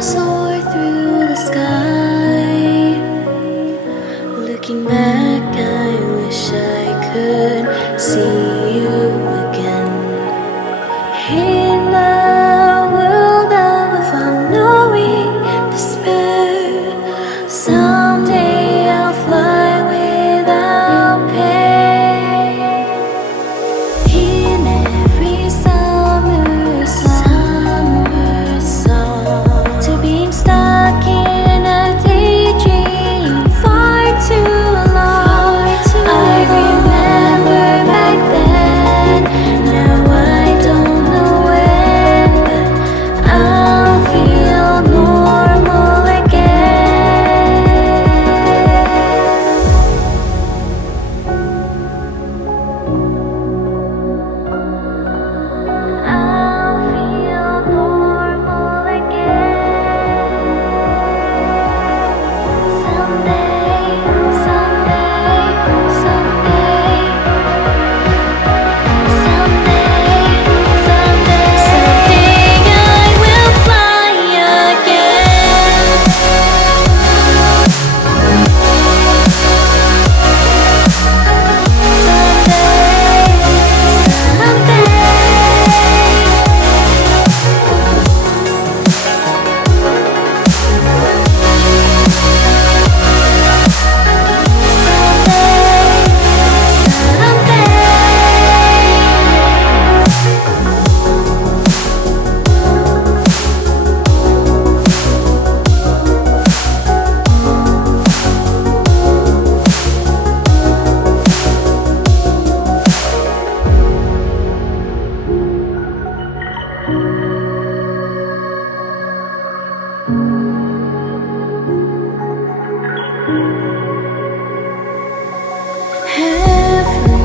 soar through the sky. Looking back, I wish I could see you again. In the world of unknowing despair, someday I'll fly without pain. In every summer song, to being stuck in a daydream far too long. I remember back then, now I don't know when, but I'll feel normal again. I'll feel normal again. Someday, someday, someday. Someday I will fly again.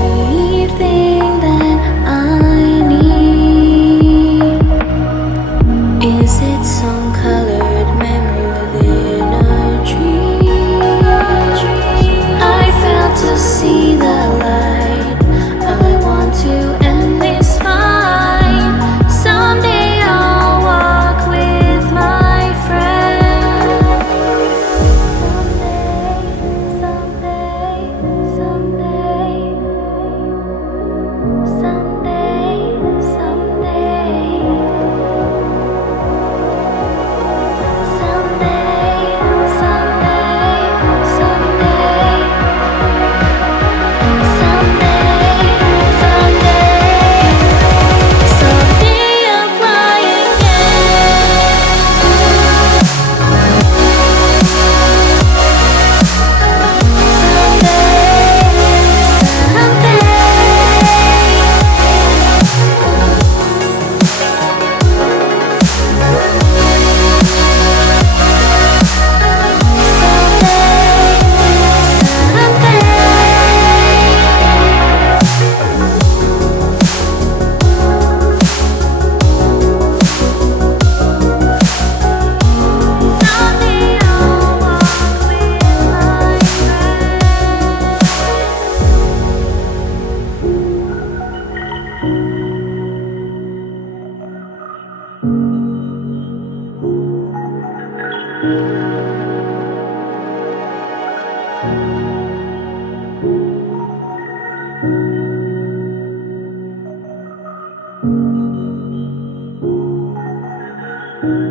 Everything that I need is its own colored memory within a dream. I failed to see the light. I want to end this fight. Someday I'll walk with my friend. Someday, someday, someday, someday, someday, someday, someday, someday I'll fly again. Thank you.